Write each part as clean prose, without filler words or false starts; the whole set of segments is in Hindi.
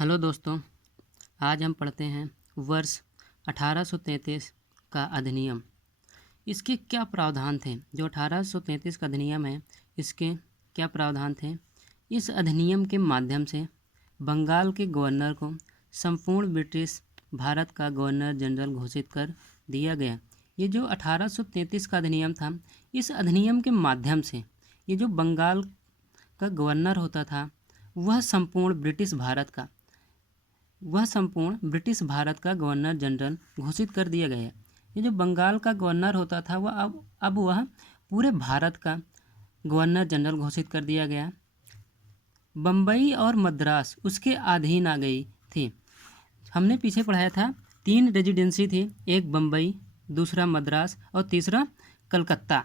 हेलो दोस्तों, आज हम पढ़ते हैं वर्ष 1833 का अधिनियम। इसके क्या प्रावधान थे? जो 1833 का अधिनियम है, इसके क्या प्रावधान थे? इस अधिनियम के माध्यम से बंगाल के गवर्नर को संपूर्ण ब्रिटिश भारत का गवर्नर जनरल घोषित कर दिया गया। ये जो 1833 का अधिनियम था, इस अधिनियम के माध्यम से ये जो बंगाल का गवर्नर होता था वह संपूर्ण ब्रिटिश भारत का गवर्नर जनरल घोषित कर दिया गया। ये जो बंगाल का गवर्नर होता था वह अब वह पूरे भारत का गवर्नर जनरल घोषित कर दिया गया। बम्बई और मद्रास उसके अधीन आ गई थी। हमने पीछे पढ़ाया था 3 रेजिडेंसी थी, एक बम्बई, दूसरा मद्रास और तीसरा कलकत्ता।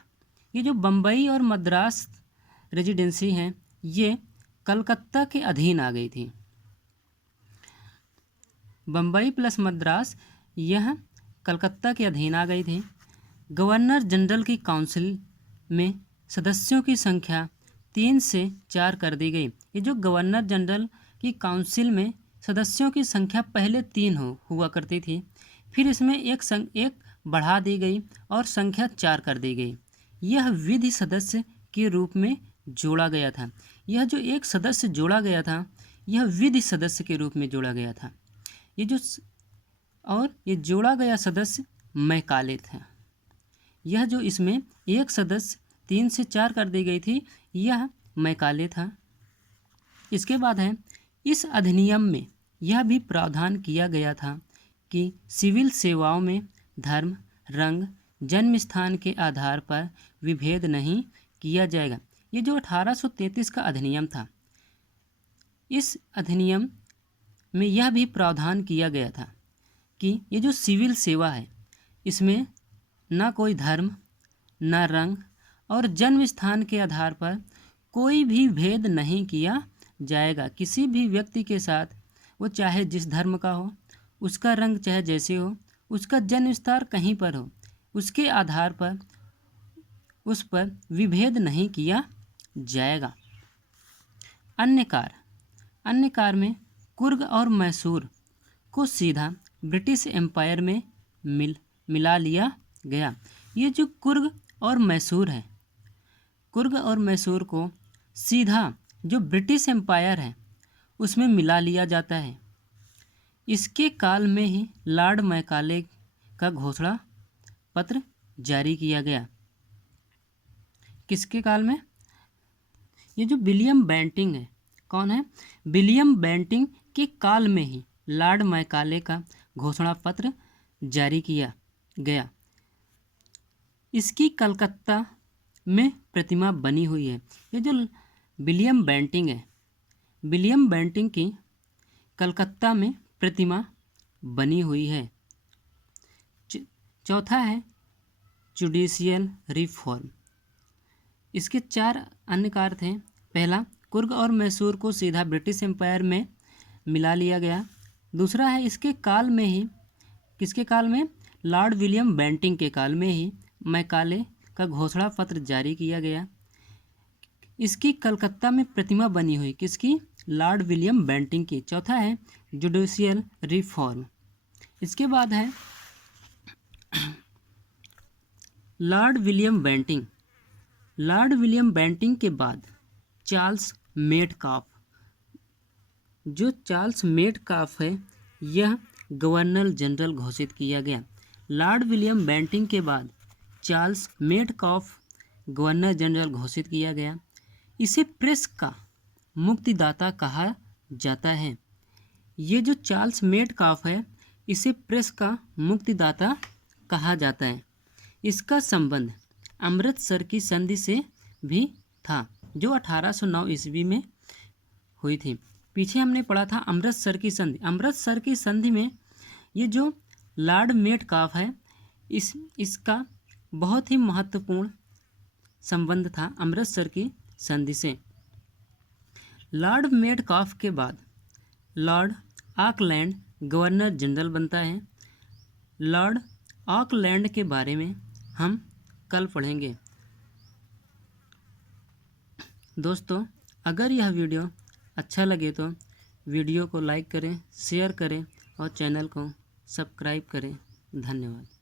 ये जो बम्बई और मद्रास रेजिडेंसी हैं ये कलकत्ता के अधीन आ गई थी। बम्बई प्लस मद्रास यह कलकत्ता के अधीन आ गई थी। गवर्नर जनरल की काउंसिल में सदस्यों की संख्या 3 से 4 कर दी गई। ये जो गवर्नर जनरल की काउंसिल में सदस्यों की संख्या पहले 3 हुआ करती थी, फिर इसमें एक बढ़ा दी गई और संख्या 4 कर दी गई। यह विधि सदस्य के रूप में जोड़ा गया था। यह जो एक सदस्य जोड़ा गया था यह विधि सदस्य के रूप में जोड़ा गया था। ये जोड़ा गया सदस्य मैकाले था। यह जो इसमें एक सदस्य 3 से 4 कर दी गई थी यह मैकाले था। इसके बाद है इस अधिनियम में यह भी प्रावधान किया गया था कि सिविल सेवाओं में धर्म, रंग, जन्म स्थान के आधार पर विभेद नहीं किया जाएगा। ये जो 1833 का अधिनियम था, इस अधिनियम में यह भी प्रावधान किया गया था कि ये जो सिविल सेवा है इसमें ना कोई धर्म, ना रंग और जन्म स्थान के आधार पर कोई भी भेद नहीं किया जाएगा। किसी भी व्यक्ति के साथ वो चाहे जिस धर्म का हो, उसका रंग चाहे जैसे हो, उसका जन्म स्थान कहीं पर हो, उसके आधार पर उस पर विभेद नहीं किया जाएगा। अन्य कार में कुर्ग और मैसूर को सीधा ब्रिटिश एम्पायर में मिला लिया गया। ये जो कुर्ग और मैसूर है, कुर्ग और मैसूर को सीधा जो ब्रिटिश एम्पायर है उसमें मिला लिया जाता है। इसके काल में ही लॉर्ड मैकाले का घोषणा पत्र जारी किया गया। किसके काल में? ये जो विलियम बेंटिंग है, कौन है? विलियम बेंटिंग के काल में ही लॉर्ड मैकाले का घोषणा पत्र जारी किया गया। इसकी कलकत्ता में प्रतिमा बनी हुई है। ये जो विलियम बेंटिंग है, विलियम बेंटिंग की कलकत्ता में प्रतिमा बनी हुई है। चौथा है जुडिशियल रिफॉर्म। इसके 4 अन्य कार्य थे। पहला, कुर्ग और मैसूर को सीधा ब्रिटिश एम्पायर में मिला लिया गया। दूसरा है इसके काल में ही, किसके काल में? लॉर्ड विलियम बेंटिंग के काल में ही मैकाले का घोषणा पत्र जारी किया गया। इसकी कलकत्ता में प्रतिमा बनी हुई, किसकी? लॉर्ड विलियम बेंटिंग की। चौथा है जुडिशियल रिफॉर्म। इसके बाद है lord William Bentinck. Lord William Bentinck के बाद चार्ल्स मेटकाफ। जो चार्ल्स मेटकाफ है यह गवर्नर जनरल घोषित किया गया। लॉर्ड विलियम बेंटिंग के बाद चार्ल्स मेटकाफ गवर्नर जनरल घोषित किया गया। इसे प्रेस का मुक्तिदाता कहा जाता है। ये जो चार्ल्स मेटकाफ है इसे प्रेस का मुक्तिदाता कहा जाता है। इसका संबंध अमृतसर की संधि से भी था जो 1809 ईस्वी में हुई थी। पीछे हमने पढ़ा था अमृतसर की संधि। अमृतसर की संधि में ये जो लॉर्ड मेटकाफ है इसका बहुत ही महत्वपूर्ण संबंध था अमृतसर की संधि से। लॉर्ड मेटकाफ के बाद लॉर्ड ऑकलैंड गवर्नर जनरल बनता है। लॉर्ड ऑकलैंड के बारे में हम कल पढ़ेंगे। दोस्तों, अगर यह वीडियो अच्छा लगे तो वीडियो को लाइक करें, शेयर करें और चैनल को सब्सक्राइब करें। धन्यवाद।